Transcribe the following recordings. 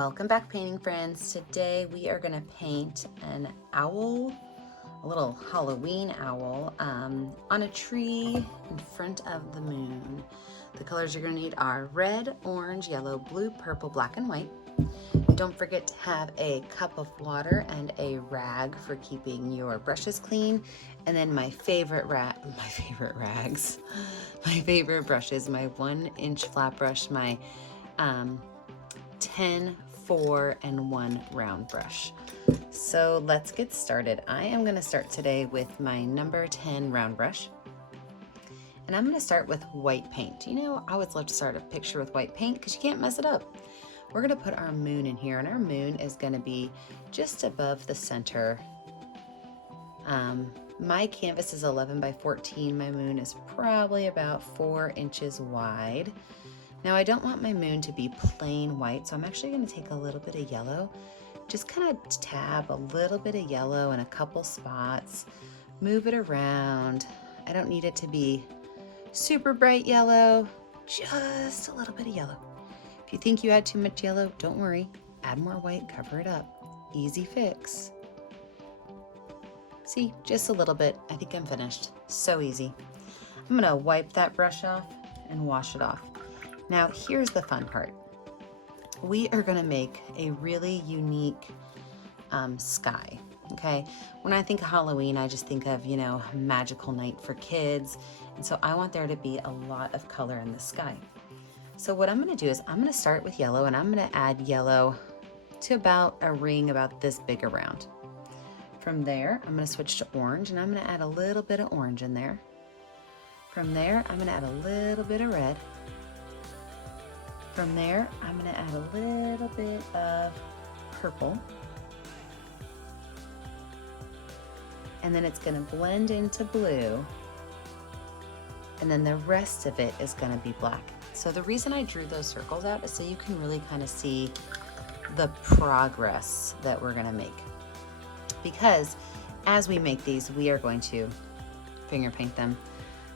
Welcome back, painting friends. Today we are going to paint an owl, a little Halloween owl, on a tree in front of the moon. The colors you're going to need are red, orange, yellow, blue, purple, black, and white. Don't forget to have a cup of water and a rag for keeping your brushes clean. And then my favorite brushes, my 1-inch flat brush, my 10, 4, and 1 round brush. So let's get started. I am going to start today with my number 10 round brush. And I'm going to start with white paint. You know, I always love to start a picture with white paint because you can't mess it up. We're going to put our moon in here, and our moon is going to be just above the center. My canvas is 11 by 14. My moon is probably about 4 inches wide. Now I don't want my moon to be plain white, so I'm actually going to take a little bit of yellow, just kind of tab a little bit of yellow in a couple spots, move it around. I don't need it to be super bright yellow, just a little bit of yellow. If you think you add too much yellow, don't worry, add more white, cover it up. Easy fix. See, just a little bit. I think I'm finished. So easy. I'm going to wipe that brush off and wash it off. Now, here's the fun part. We are going to make a really unique sky, okay? When I think of Halloween, I just think of, you know, magical night for kids. And so I want there to be a lot of color in the sky. So what I'm going to do is I'm going to start with yellow, and I'm going to add yellow to about a ring about this big around. From there, I'm going to switch to orange, and I'm going to add a little bit of orange in there. From there, I'm going to add a little bit of red. From there, I'm going to add a little bit of purple. And then it's going to blend into blue. And then the rest of it is going to be black. So the reason I drew those circles out is so you can really kind of see the progress that we're going to make. Because as we make these, we are going to finger paint them.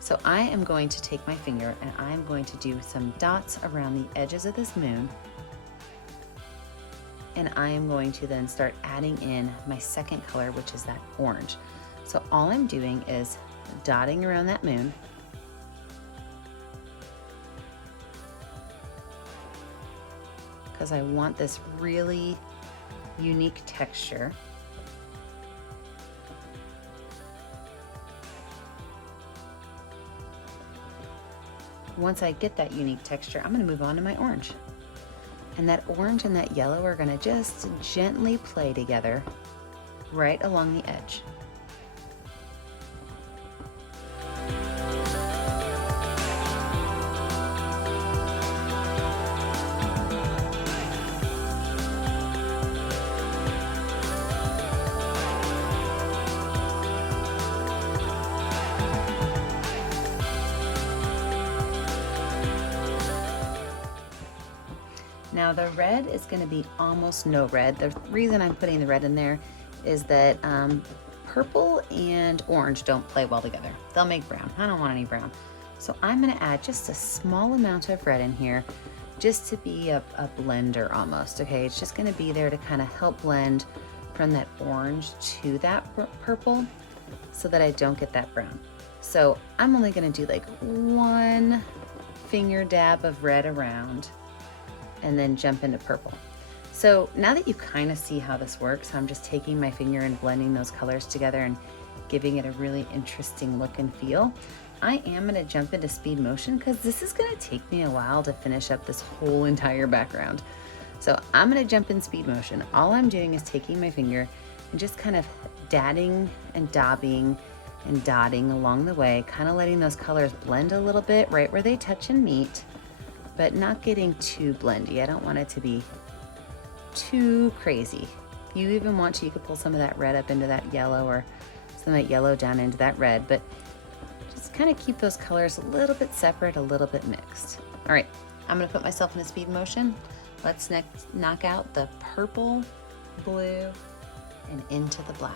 So I am going to take my finger and I'm going to do some dots around the edges of this moon. And I am going to then start adding in my second color, which is that orange. So all I'm doing is dotting around that moon. Because I want this really unique texture. Once I get that unique texture, I'm going to move on to my orange. And that orange and that yellow are going to just gently play together right along the edge. Now the red is going to be almost no red. The reason I'm putting the red in there is that purple and orange don't play well together. They'll make brown. I don't want any brown. So I'm going to add just a small amount of red in here just to be a blender almost, okay? It's just going to be there to kind of help blend from that orange to that purple so that I don't get that brown. So I'm only going to do like one finger dab of red around and then jump into purple. So now that you kind of see how this works, I'm just taking my finger and blending those colors together and giving it a really interesting look and feel. I am going to jump into speed motion because this is going to take me a while to finish up this whole entire background. So I'm going to jump in speed motion. All I'm doing is taking my finger and just kind of dadding and daubing and dotting along the way, kind of letting those colors blend a little bit right where they touch and meet, but not getting too blendy. I don't want it to be too crazy. If you even want to, you could pull some of that red up into that yellow or some of that yellow down into that red, but just kind of keep those colors a little bit separate, a little bit mixed. All right, I'm gonna put myself in a speed motion. Let's next knock out the purple, blue, and into the black.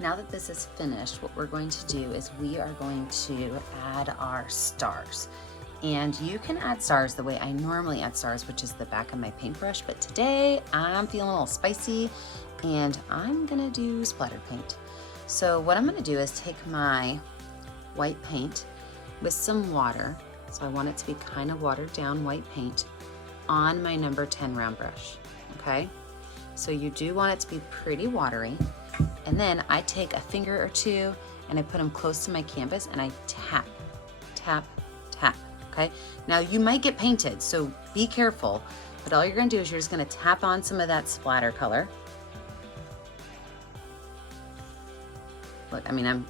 Now that this is finished, what we're going to do is we are going to add our stars. And you can add stars the way I normally add stars, which is the back of my paintbrush, but today I'm feeling a little spicy and I'm gonna do splatter paint. So what I'm gonna do is take my white paint with some water, so I want it to be kind of watered down white paint, on my number 10 round brush, okay? So you do want it to be pretty watery. And then I take a finger or two and I put them close to my canvas and I tap, tap, tap, okay? Now you might get painted, so be careful, but all you're gonna do is you're just gonna tap on some of that splatter color. Look, I mean, I'm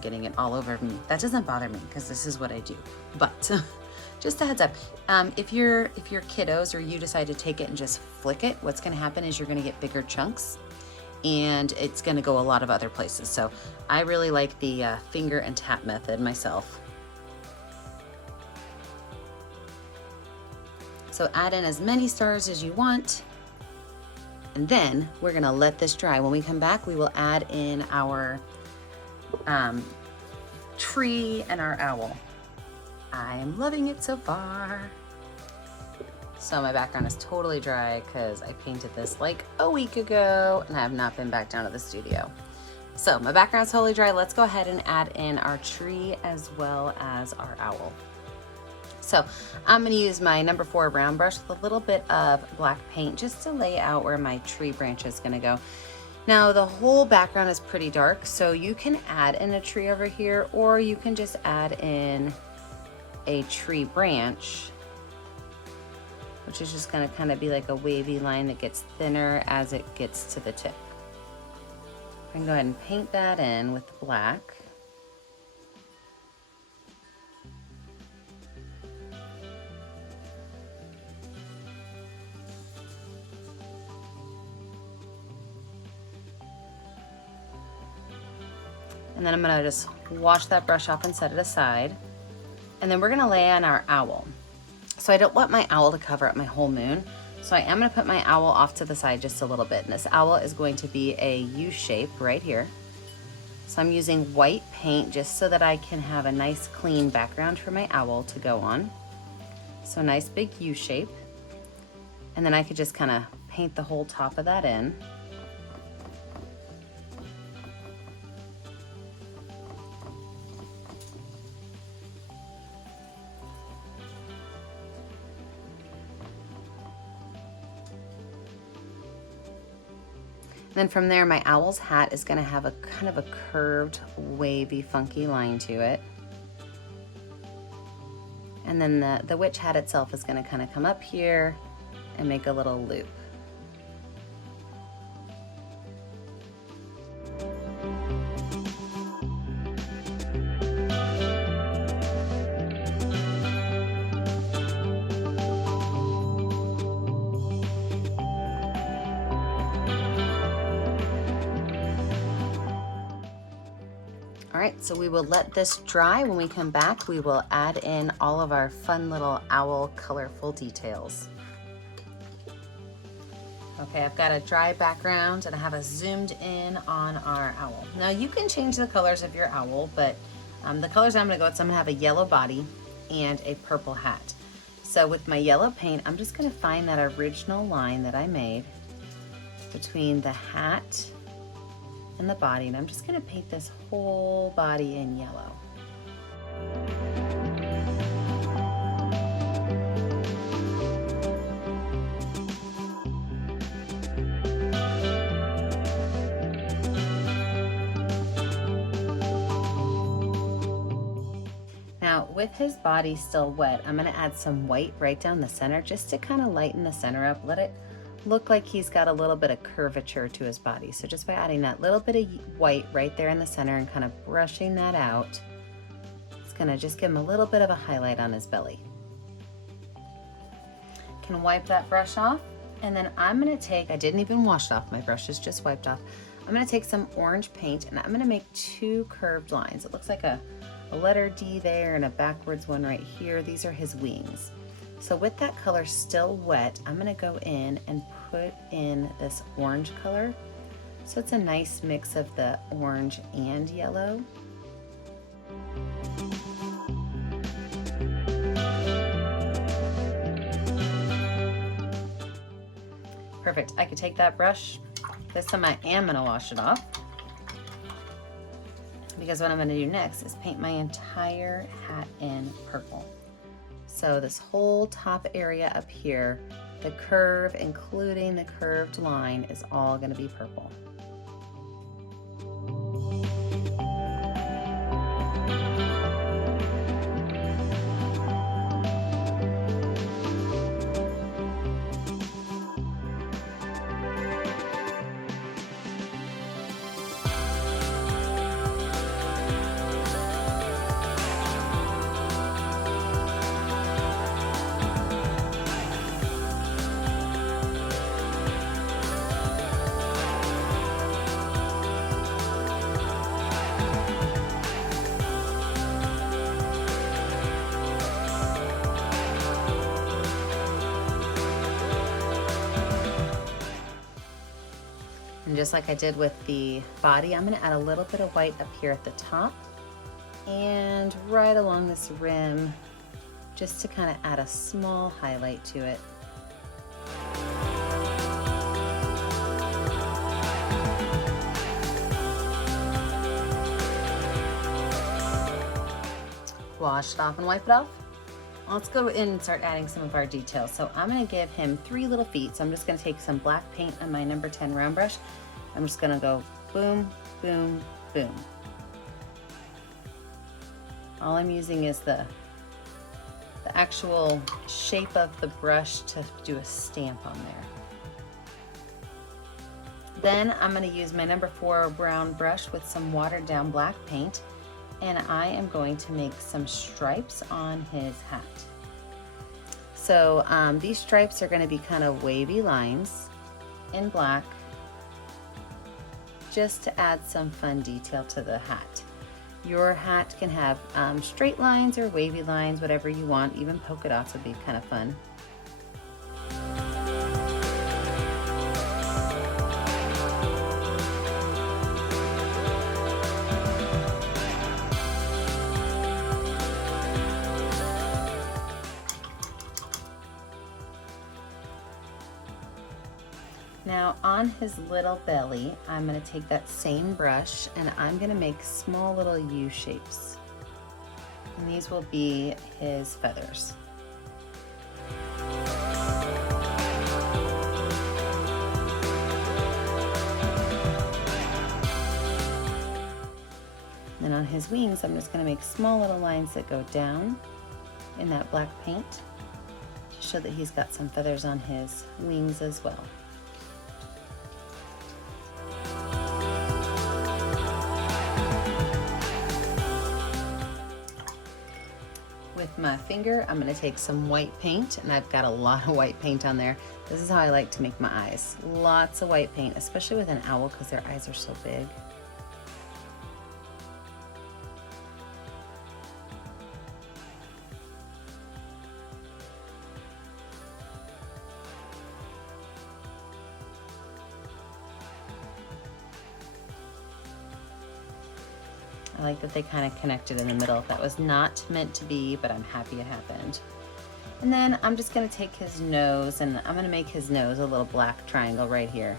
getting it all over me. That doesn't bother me because this is what I do. But just a heads up, if you're kiddos or you decide to take it and just flick it, what's gonna happen is you're gonna get bigger chunks and it's gonna go a lot of other places. So I really like the finger and tap method myself. So add in as many stars as you want. And then we're gonna let this dry. When we come back, we will add in our tree and our owl. I am loving it so far. So my background is totally dry because I painted this like a week ago and I have not been back down to the studio. So my background's totally dry. Let's go ahead and add in our tree as well as our owl. So I'm gonna use my number 4 round brush with a little bit of black paint just to lay out where my tree branch is gonna go. Now the whole background is pretty dark, so you can add in a tree over here, or you can just add in a tree branch, which is just gonna kind of be like a wavy line that gets thinner as it gets to the tip. I can go ahead and paint that in with black. And then I'm gonna just wash that brush off and set it aside. And then we're gonna lay on our owl. So I don't want my owl to cover up my whole moon. So I am gonna put my owl off to the side just a little bit. And this owl is going to be a U shape right here. So I'm using white paint just so that I can have a nice clean background for my owl to go on. So a nice big U shape. And then I could just kind of paint the whole top of that in. Then from there, my owl's hat is gonna have a kind of a curved, wavy, funky line to it. And then the witch hat itself is gonna kind of come up here and make a little loop. All right, so we will let this dry. When we come back, we will add in all of our fun little owl colorful details. Okay, I've got a dry background and I have a zoomed in on our owl. Now you can change the colors of your owl, but the colors I'm gonna go with, so I'm gonna have a yellow body and a purple hat. So with my yellow paint, I'm just gonna find that original line that I made between the hat and the body, and I'm just gonna paint this whole body in yellow. Now with his body still wet, I'm gonna add some white right down the center just to kind of lighten the center up, let it look like he's got a little bit of curvature to his body. So just by adding that little bit of white right there in the center and kind of brushing that out, it's gonna just give him a little bit of a highlight on his belly. Can wipe that brush off, and then I'm gonna take, I didn't even wash it off, my brush is just wiped off. I'm gonna take some orange paint and I'm gonna make 2 curved lines. It looks like a letter D there and a backwards one right here. These are his wings. So with that color still wet, I'm gonna go in and put in this orange color So it's a nice mix of the orange and yellow. Perfect. I could take that brush. This time I am gonna wash it off, because what I'm gonna do next is paint my entire hat in purple. So this whole top area up here, the curve, including the curved line, is all gonna be purple. And just like I did with the body, I'm gonna add a little bit of white up here at the top and right along this rim, just to kind of add a small highlight to it. Wash it off and wipe it off. Let's go in and start adding some of our details. So I'm gonna give him 3 little feet. So I'm just gonna take some black paint on my number 10 round brush. I'm just gonna go boom, boom, boom. All I'm using is the actual shape of the brush to do a stamp on there. Then I'm gonna use my number 4 brown brush with some watered down black paint, and I am going to make some stripes on his hat. So these stripes are gonna be kind of wavy lines in black, just to add some fun detail to the hat. Your hat can have straight lines or wavy lines, whatever you want. Even polka dots would be kind of fun. Now on his little belly, I'm gonna take that same brush and I'm gonna make small little U shapes. And these will be his feathers. Then on his wings, I'm just gonna make small little lines that go down in that black paint to show that he's got some feathers on his wings as well. With my finger, I'm gonna take some white paint, and I've got a lot of white paint on there. This is how I like to make my eyes. Lots of white paint, especially with an owl because their eyes are so big. I like that they kind of connected in the middle. That was not meant to be, but I'm happy it happened. And then I'm just gonna take his nose and I'm gonna make his nose a little black triangle right here.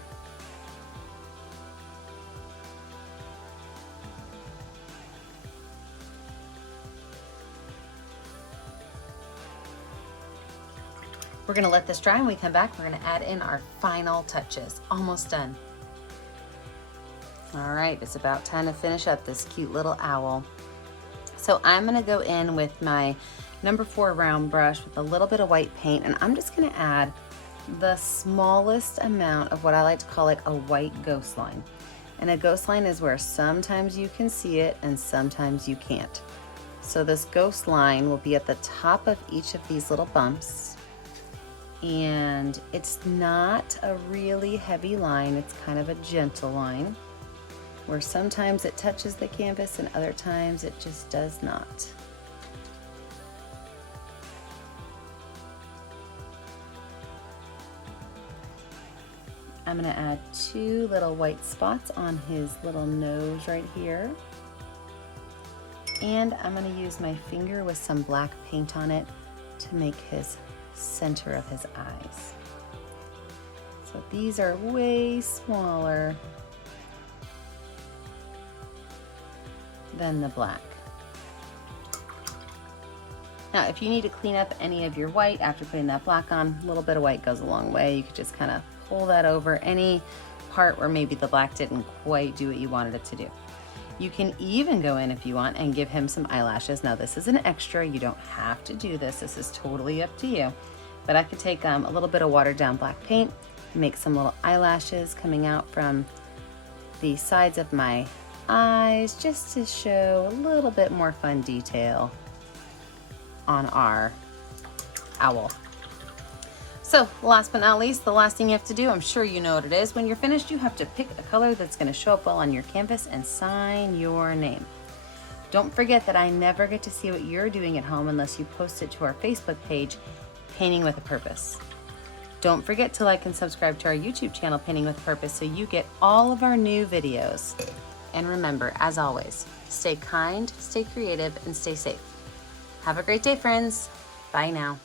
We're gonna let this dry. When we come back, we're gonna add in our final touches. Almost done. All right, it's about time to finish up this cute little owl. So I'm gonna go in with my number 4 round brush with a little bit of white paint, and I'm just gonna add the smallest amount of what I like to call like a white ghost line. And a ghost line is where sometimes you can see it and sometimes you can't. So this ghost line will be at the top of each of these little bumps. And it's not a really heavy line, it's kind of a gentle line, where sometimes it touches the canvas and other times it just does not. I'm gonna add 2 little white spots on his little nose right here. And I'm gonna use my finger with some black paint on it to make his center of his eyes. So these are way smaller than the black. Now, if you need to clean up any of your white after putting that black on, a little bit of white goes a long way. You could just kind of pull that over any part where maybe the black didn't quite do what you wanted it to do. You can even go in if you want and give him some eyelashes. Now this is an extra, you don't have to do this. This is totally up to you. But I could take a little bit of watered down black paint, make some little eyelashes coming out from the sides of my eyes just to show a little bit more fun detail on our owl. So last but not least, the last thing you have to do, I'm sure you know what it is. When you're finished, you have to pick a color that's going to show up well on your canvas and sign your name. Don't forget that I never get to see what you're doing at home unless you post it to our Facebook page, Painting with a Purpose. Don't forget to like and subscribe to our YouTube channel, Painting with a Purpose, so you get all of our new videos. And remember, as always, stay kind, stay creative, and stay safe. Have a great day, friends. Bye now.